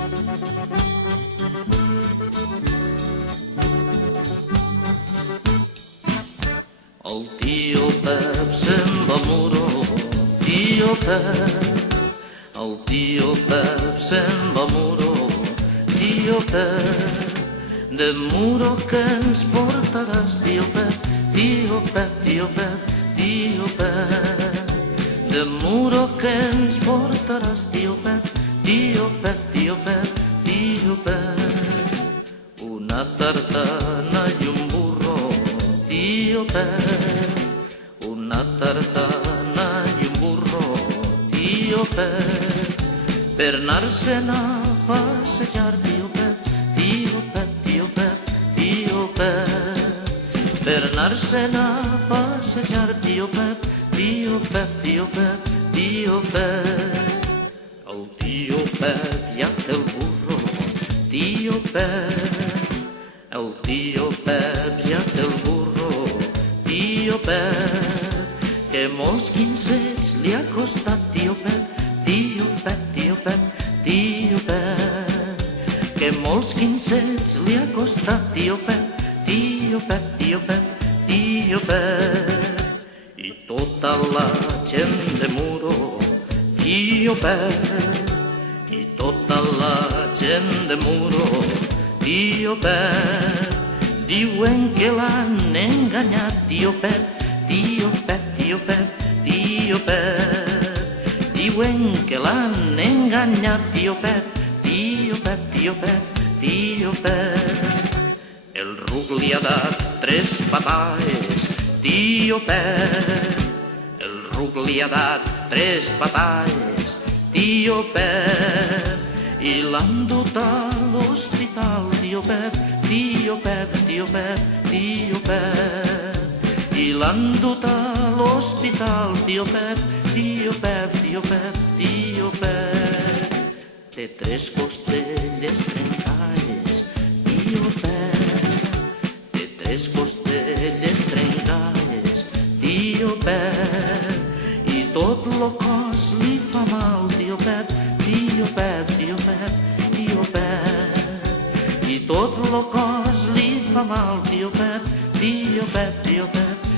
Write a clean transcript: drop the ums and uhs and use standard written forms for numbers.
El tio Pep se'n va muro, tio Pep. El tio Pep se'n va muro, tio Pep. De muro que ens portaràs, tio Pep, tio Pep, tio Pep, tio Pep. De muro que ens portaràs, tio Pep, tio Pep, tio Pep, tio Pep. Una tartana i un burro, tio Pep. Una tartana i un burro, tio Pep. Per anar-se'n a passejar, tio Pep, tio Pep, tio Pep, tio Pep. Per anar-se'n a passejar, tio Pep, tio Pep, tio Pep, tio Pep. El tio Pep ja té el burro, tio Pep. El tio Pep ja té el burro, tio Pep. Que molts quinzets li ha costat, tio Pep, tio Pep, tio Pep, tio Pep. Que molts quinzets li ha costat, tio Pep, tio Pep, tio Pep, tio Pep. I tota la gent de Muro, tio Pep. I tota la gent de Muro, tio Pep. Diuen que l'han enganyat, tio Pep, tio Pep, tio Pep, tio Pep. Diuen que l'han enganyat, tio Pep, tio Pep, tio Pep, tio Pep. El ruc li ha dat 3 patades, tio Pep. El ruc li ha dat 3 patades, tio Pep. I l'han dut a l'hospital, tio Pep, tio Pep, tio Pep, tio Pep. I l'han dut a l'hospital, tio Pep, tio Pep, tio Pep, tio Pep. Té 3 costelles trencades, tio Pep. Té 3 costelles trencades, tio Pep. I tot lo cos li fa mal, tio Pep, tio Pep, tio Pep, tio Pep. I tot lo cos li fa mal, tio Pep, tio Pep, tio Pep,